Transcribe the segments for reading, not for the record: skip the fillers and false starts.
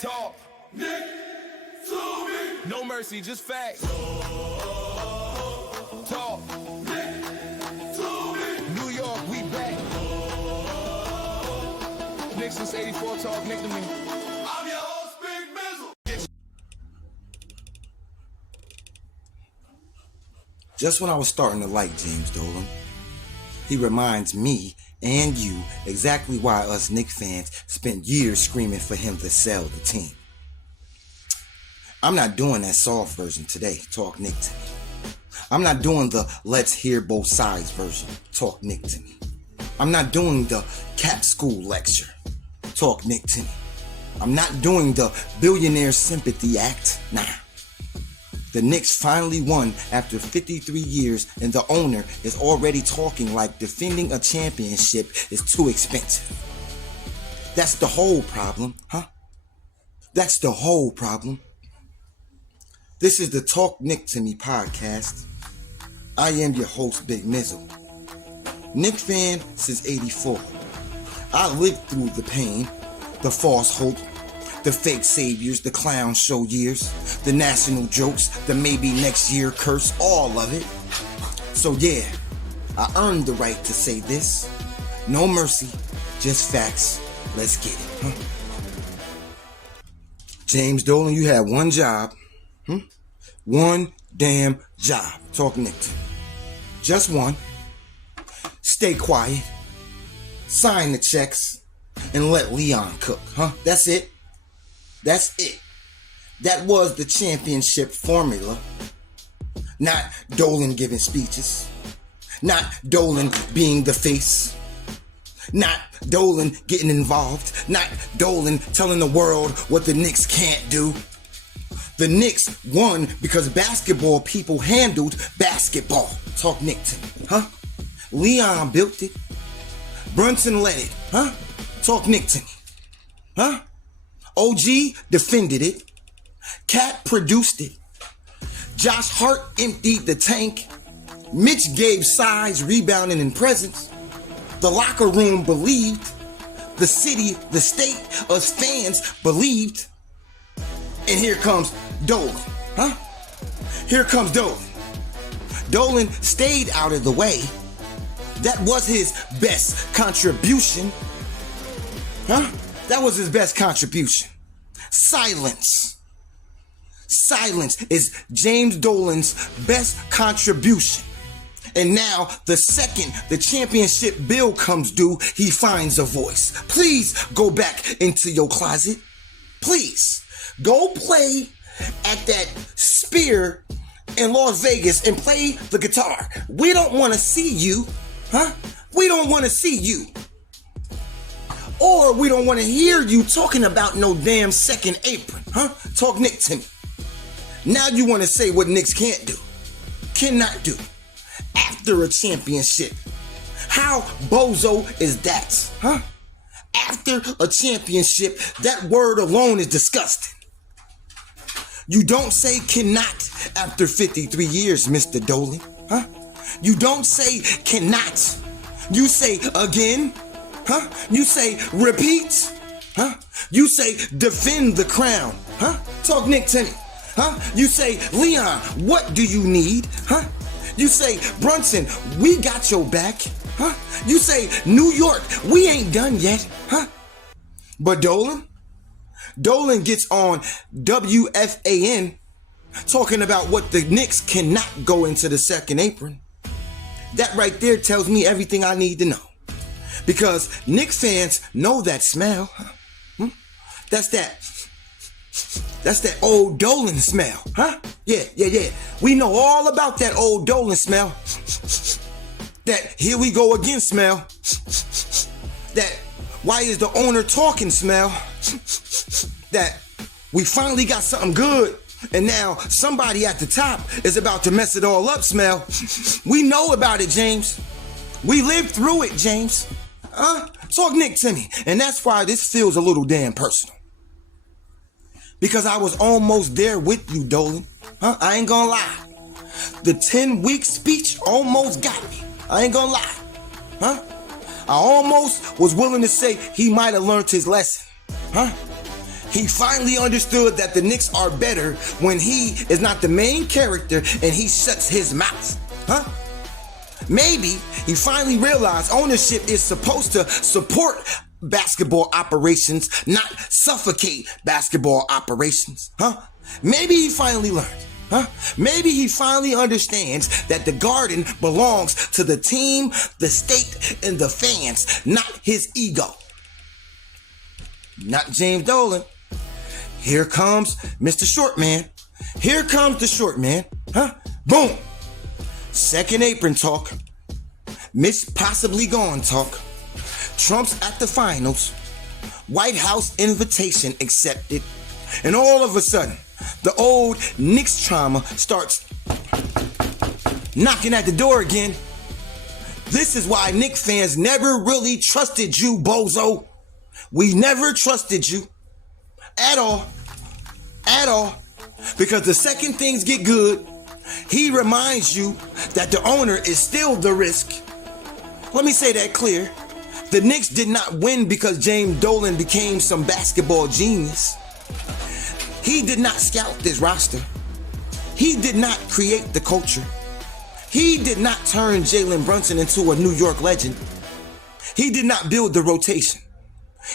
Talk. Knick To Me. No mercy, just facts. Talk. Knick To Me. New York, we back. Knicks since 84, talk Knick To Me. I'm your host, Big Mizzle. Just when I was starting to like James Dolan, he reminds me and you exactly why us Knicks fans spent years screaming for him to sell the team. I'm not doing that soft version today, talk Knick To Me. I'm not doing the let's hear both sides version, talk Knick To Me. I'm not doing the cap school lecture, talk Knick To Me. I'm not doing the billionaire sympathy act, nah. The Knicks finally won after 53 years, and the owner is already talking like defending a championship is too expensive. That's the whole problem, huh? That's the whole problem. This is the Talk Knick To Me podcast. I am your host, Big Mizzle. Knicks fan since 84. I lived through the pain, the false hope, the fake saviors, the clown show years, the national jokes, the maybe next year curse, all of it. So yeah, I earned the right to say this. No mercy, just facts. Let's get it. Huh? James Dolan, you had one job. One damn job. Talk Knick To Me. Just one. Stay quiet. Sign the checks. And let Leon cook. Huh? That's it. That's it. That was the championship formula. Not Dolan giving speeches. Not Dolan being the face. Not Dolan getting involved. Not Dolan telling the world what the Knicks can't do. The Knicks won because basketball people handled basketball. Talk Knick To Me. Huh? Leon built it. Brunson led it. Huh? Talk Knick To Me. Huh? OG defended it. Cat produced it. Josh Hart emptied the tank. Mitch gave size, rebounding, and presence. The locker room believed. The city, the state, us fans believed. And here comes Dolan. Huh? Here comes Dolan. Dolan stayed out of the way. That was his best contribution. Huh? That was his best contribution. Silence. Silence is James Dolan's best contribution. And now, the second the championship bill comes due, he finds a voice. Please go back into your closet. Please. Go play at that Spear in Las Vegas and play the guitar. We don't want to see you. Huh? We don't want to see you. Or we don't want to hear you talking about no damn second apron, huh? Talk Knick To Me. Now you want to say what Knicks can't do, cannot do, after a championship. How bozo is that, huh? After a championship, that word alone is disgusting. You don't say cannot after 53 years, Mr. Dolan, huh? You don't say cannot. You say again. Huh? You say repeat? Huh? You say defend the crown? Huh? Talk Knick To Me. Huh? You say Leon, what do you need? Huh? You say Brunson, we got your back. Huh? You say New York, we ain't done yet. Huh? But Dolan gets on WFAN talking about what the Knicks cannot go into the second apron. That right there tells me everything I need to know. Because Knicks fans know that smell. That's that old Dolan smell, huh? Yeah. We know all about that old Dolan smell. That here we go again smell. That why is the owner talking smell. That we finally got something good and now somebody at the top is about to mess it all up smell. We know about it, James. We lived through it, James. Talk Knick To Me. And that's why this feels a little damn personal. Because I was almost there with you, Dolan. I ain't gonna lie. The 10-week speech almost got me. I ain't gonna lie. I almost was willing to say he might have learned his lesson. He finally understood that the Knicks are better when he is not the main character and he shuts his mouth. Huh? Maybe he finally realized ownership is supposed to support basketball operations, not suffocate basketball operations. Huh? Maybe he finally learned. Huh? Maybe he finally understands that the garden belongs to the team, the state, and the fans, not his ego. Not James Dolan. Here comes Mr. Short Man. Here comes the short man. Huh? Boom. Second apron talk. Miss possibly gone talk. Trump's at the finals. White House invitation accepted. And all of a sudden, the old Knicks trauma starts knocking at the door again. This is why Knicks fans never really trusted you, bozo. We never trusted you. At all. At all. Because the second things get good, he reminds you that the owner is still the risk. Let me say that clear. The Knicks did not win because James Dolan became some basketball genius. He did not scout this roster. He did not create the culture. He did not turn Jalen Brunson into a New York legend. He did not build the rotation.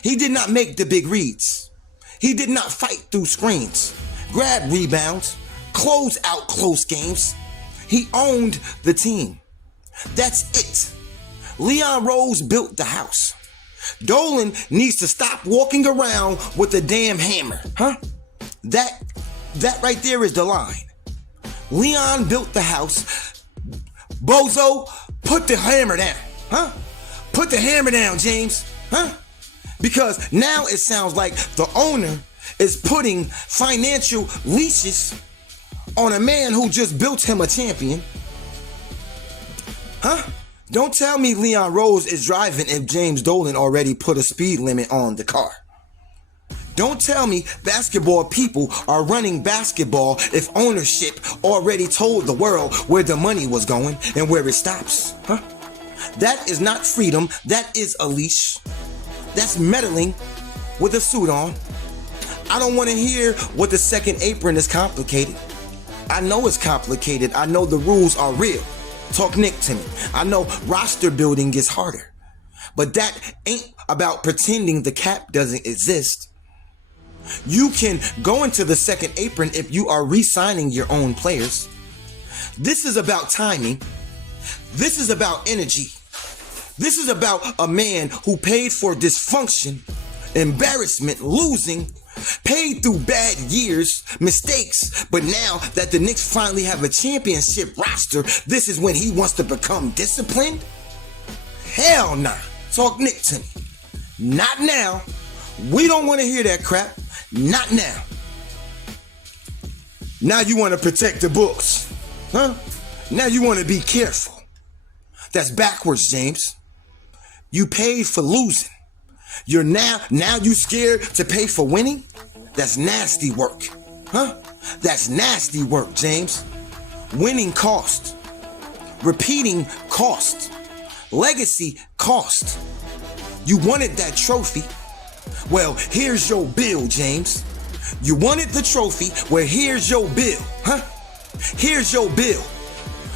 He did not make the big reads. He did not fight through screens, grab rebounds, close out close games. He owned the team. That's it. Leon Rose built the house. Dolan needs to stop walking around with a damn hammer. Huh? That right there is the line. Leon built the house. Bozo, put the hammer down. Huh? Put the hammer down, James. Huh? Because now it sounds like the owner is putting financial leashes on a man who just built him a champion. Huh? Don't tell me Leon Rose is driving if James Dolan already put a speed limit on the car. Don't tell me basketball people are running basketball if ownership already told the world where the money was going and where it stops. Huh? That is not freedom. That is a leash. That's meddling with a suit on. I don't want to hear what the second apron is complicated. I know it's complicated. I know the rules are real. Talk Knick to me. I know roster building gets harder. But that ain't about pretending the cap doesn't exist. You can go into the second apron if you are re-signing your own players. This is about timing. This is about energy. This is about a man who paid for dysfunction, embarrassment, losing, paid through bad years, mistakes, but now that the Knicks finally have a championship roster, this is when he wants to become disciplined? Hell nah. Talk Knick to me. Not now. We don't want to hear that crap. Not now. Now you want to protect the books. Huh? Now you want to be careful. That's backwards, James. You paid for losing. You're now you scared to pay for winning? That's nasty work. Huh? That's nasty work, James. Winning cost. Repeating cost. Legacy cost. You wanted that trophy. Well, here's your bill, James. You wanted the trophy. Well, here's your bill. Huh? Here's your bill.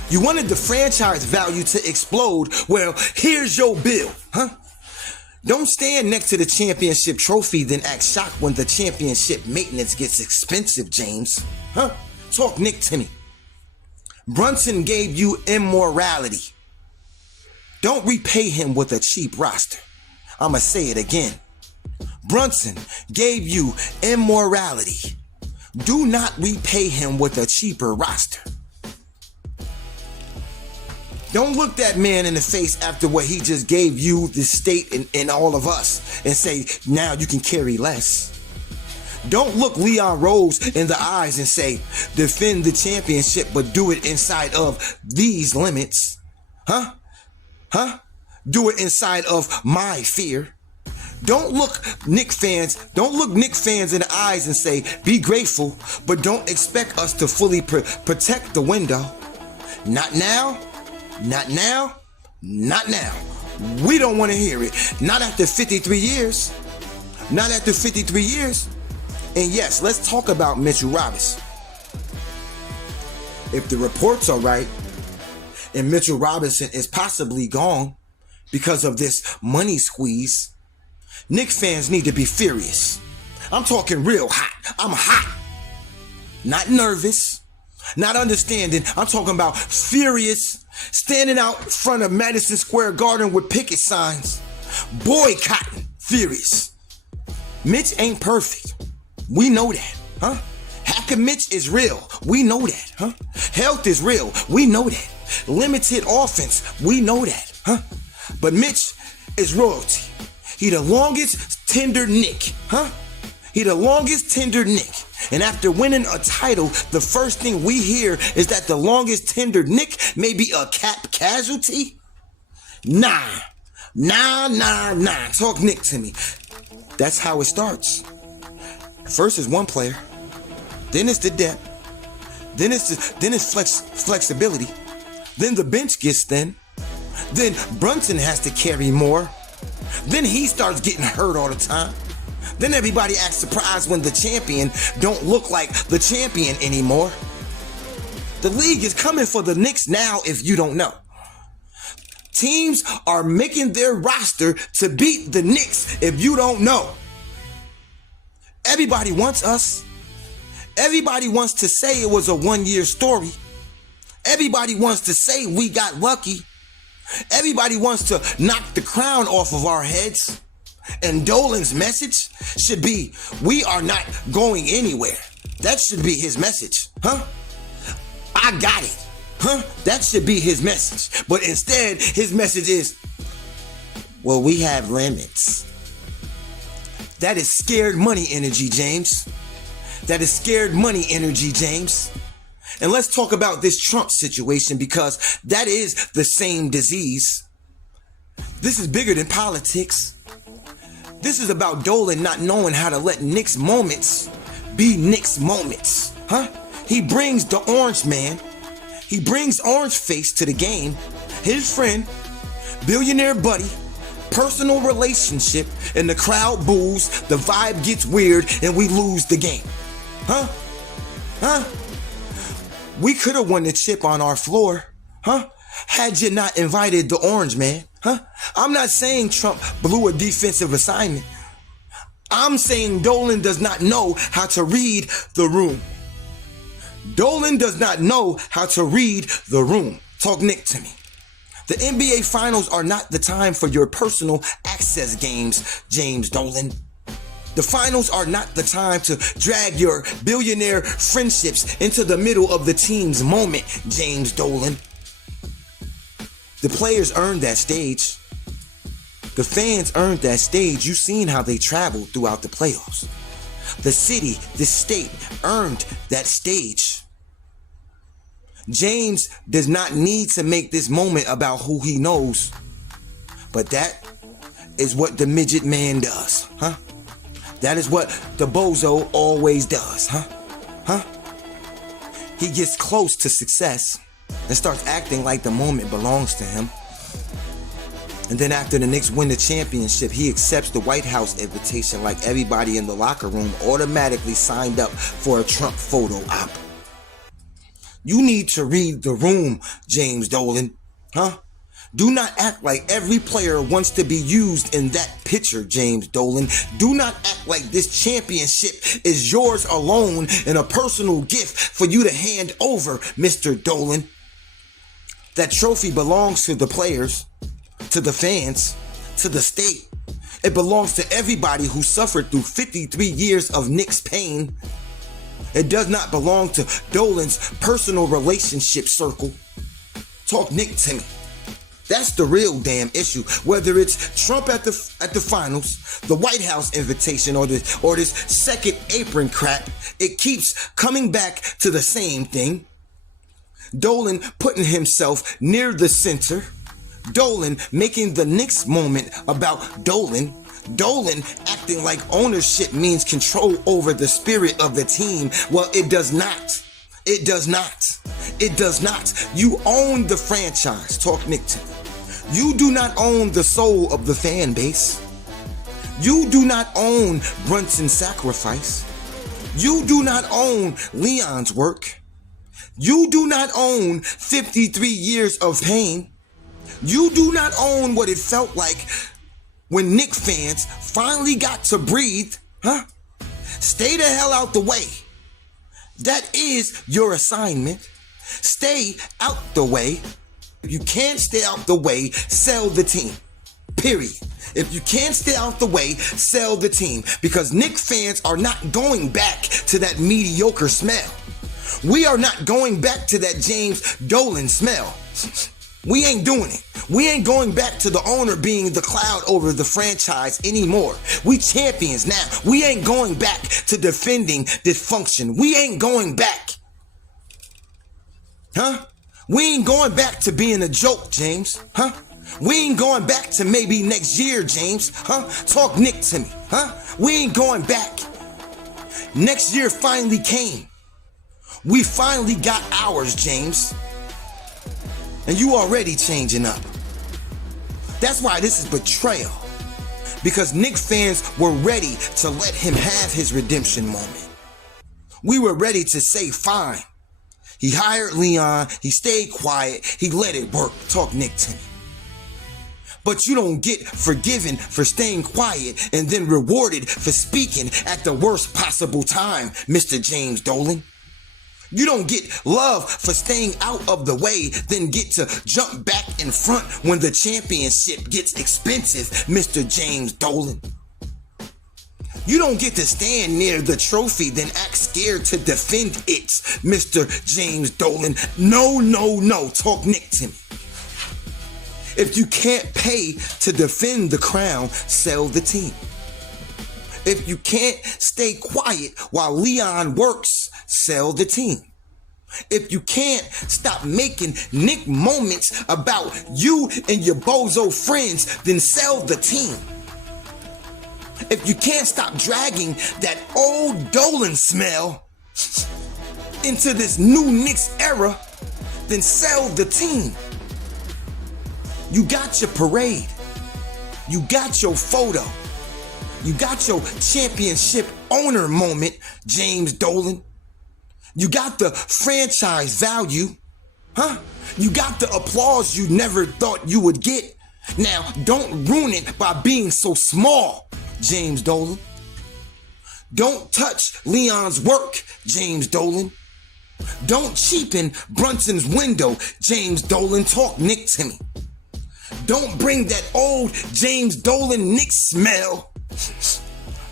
You wanted the franchise value to explode. Well, here's your bill. Huh? Don't stand next to the championship trophy, then act shocked when the championship maintenance gets expensive, James. Huh? Talk Knick to me. Brunson gave you immorality. Don't repay him with a cheap roster. I'ma say it again. Brunson gave you immorality. Do not repay him with a cheaper roster. Don't look that man in the face after what he just gave you, the state, and all of us, and say, now you can carry less. Don't look Leon Rose in the eyes and say, defend the championship, but do it inside of these limits. Huh? Huh? Do it inside of my fear. Don't look Knicks fans in the eyes and say, be grateful, but don't expect us to fully protect the window. Not now. Not now. Not now. We don't want to hear it. Not after 53 years. Not after 53 years. And yes, let's talk about Mitchell Robinson. If the reports are right, and Mitchell Robinson is possibly gone because of this money squeeze, Knicks fans need to be furious. I'm talking real hot. I'm hot. Not nervous, not understanding. I'm talking about furious, standing out front of Madison Square Garden with picket signs, boycotting, furious. Mitch ain't perfect. We know that, huh? Hacker Mitch is real. We know that, huh? Health is real. We know that. Limited offense. We know that, huh? But Mitch is royalty. He the longest tender Knick, huh? He the longest tender Knick. And after winning a title, the first thing we hear is that the longest tender Knick may be a cap casualty? Nah. Talk Knick to me. That's how it starts. First is one player. Then it's the depth. Then it's flexibility. Then the bench gets thin. Then Brunson has to carry more. Then he starts getting hurt all the time. Then everybody acts surprised when the champion don't look like the champion anymore. The league is coming for the Knicks now if you don't know. Teams are making their roster to beat the Knicks if you don't know. Everybody wants us. Everybody wants to say it was a one-year story. Everybody wants to say we got lucky. Everybody wants to knock the crown off of our heads. And Dolan's message should be, we are not going anywhere. That should be his message, huh? I got it, huh? That should be his message. But instead, his message is, well, we have limits. That is scared money energy, James. That is scared money energy, James. And let's talk about this Trump situation because that is the same disease. This is bigger than politics. This is about Dolan not knowing how to let Knicks moments be Knicks moments, huh? He brings the orange man. He brings orange face to the game. His friend, billionaire buddy, personal relationship, and the crowd boos, the vibe gets weird, and we lose the game. Huh? We could have won the chip on our floor, huh? Had you not invited the orange man, huh? I'm not saying Trump blew a defensive assignment. I'm saying Dolan does not know how to read the room. Dolan does not know how to read the room. Talk Knick to me. The NBA Finals are not the time for your personal access games, James Dolan. The finals are not the time to drag your billionaire friendships into the middle of the team's moment, James Dolan. The players earned that stage. The fans earned that stage. You've seen how they traveled throughout the playoffs. The city, the state earned that stage. James does not need to make this moment about who he knows. But that is what the midget man does, huh? That is what the bozo always does, huh? He gets close to success and starts acting like the moment belongs to him. And then after the Knicks win the championship, he accepts the White House invitation like everybody in the locker room automatically signed up for a Trump photo op. You need to read the room, James Dolan, huh? Do not act like every player wants to be used in that picture, James Dolan. Do not act like this championship is yours alone and a personal gift for you to hand over, Mr. Dolan. That trophy belongs to the players, to the fans, to the state. It belongs to everybody who suffered through 53 years of Knicks pain. It does not belong to Dolan's personal relationship circle. Talk Knick to me. That's the real damn issue. Whether it's Trump at the finals, the White House invitation, or this second apron crap, it keeps coming back to the same thing. Dolan putting himself near the center. Dolan making the Knicks moment about Dolan. Dolan acting like ownership means control over the spirit of the team. Well, it does not. It does not. It does not. You own the franchise. Talk Knick to me. You do not own the soul of the fan base. You do not own Brunson's sacrifice. You do not own Leon's work. You do not own 53 years of pain. You do not own what it felt like when Knicks fans finally got to breathe, huh? Stay the hell out the way. That is your assignment. Stay out the way. If you can't stay out the way, sell the team. Period. If you can't stay out the way, sell the team. Because Knicks fans are not going back to that mediocre smell. We are not going back to that James Dolan smell. We ain't doing it. We ain't going back to the owner being the cloud over the franchise anymore. We champions now. We ain't going back to defending dysfunction. We ain't going back. Huh? We ain't going back to being a joke, James. Huh? We ain't going back to maybe next year, James. Huh? Talk Knick to me. Huh? We ain't going back. Next year finally came. We finally got ours, James. And you already changing up. That's why this is betrayal. Because Knicks fans were ready to let him have his redemption moment. We were ready to say, fine. He hired Leon. He stayed quiet. He let it work. Talk Knick to me. But you don't get forgiven for staying quiet and then rewarded for speaking at the worst possible time, Mr. James Dolan. You don't get love for staying out of the way, then get to jump back in front when the championship gets expensive, Mr. James Dolan. You don't get to stand near the trophy, then act scared to defend it, Mr. James Dolan. No, no, no. Talk Knick to me. If you can't pay to defend the crown, sell the team. If you can't stay quiet while Leon works, sell the team. If you can't stop making Knick moments about you and your bozo friends, then sell the team. If you can't stop dragging that old Dolan smell into this new Knicks era, then sell the team. You got your parade. You got your photo. You got your championship owner moment, James Dolan. You got the franchise value, huh? You got the applause you never thought you would get. Now, don't ruin it by being so small, James Dolan. Don't touch Leon's work, James Dolan. Don't cheapen Brunson's window, James Dolan. Talk Knick to me. Don't bring that old James Dolan Knicks smell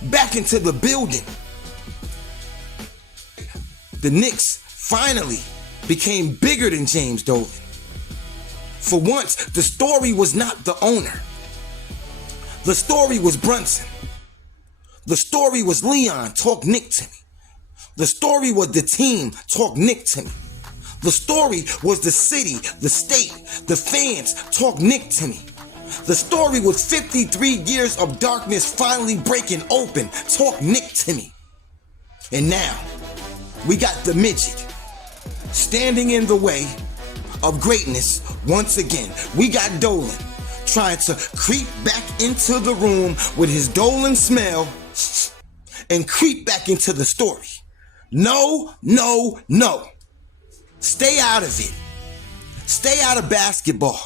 back into the building. The Knicks finally became bigger than James Dolan. For once, the story was not the owner. The story was Brunson. The story was Leon. Talk Knick to me. The story was the team. Talk Knick to me. The story was the city, the state, the fans. Talk Knick to me. The story was 53 years of darkness finally breaking open. Talk Knick to me. And now, we got the midget standing in the way of greatness once again. We got Dolan trying to creep back into the room with his Dolan smell and creep back into the story. No, no, no. Stay out of it. Stay out of basketball.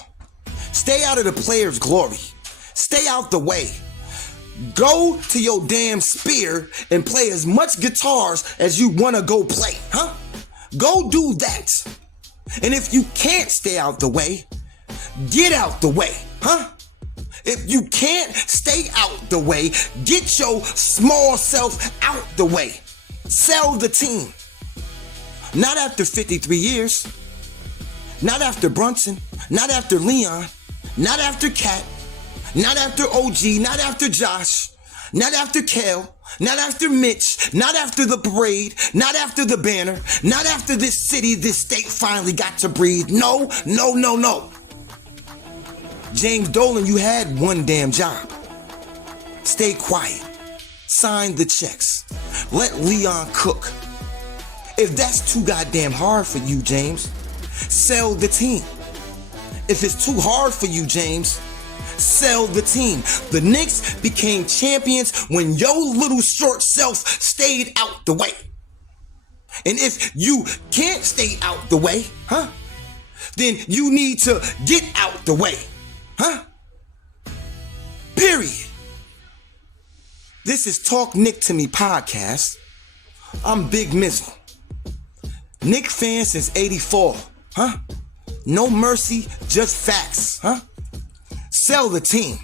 Stay out of the players' glory. Stay out the way. Go to your damn spear and play as much guitars as you want to go play, huh? Go do that. And if you can't stay out the way, get out the way, huh? If you can't stay out the way, get your small self out the way. Sell the team. Not after 53 years. Not after Brunson. Not after Leon. Not after Cat. Not after OG. Not after Josh. Not after Kale. Not after Mitch. Not after the parade. Not after the banner. Not after this city, this state finally got to breathe. No, no, no, no. James Dolan, you had one damn job. Stay quiet. Sign the checks. Let Leon cook. If that's too goddamn hard for you, James, sell the team. If it's too hard for you, James, sell the team. The Knicks became champions when your little short self stayed out the way. And if you can't stay out the way, then you need to get out the way, Period. This is Talk Knick To Me podcast. I'm Big Mizzle. Knick fan since 84, No mercy, just facts, Sell the team.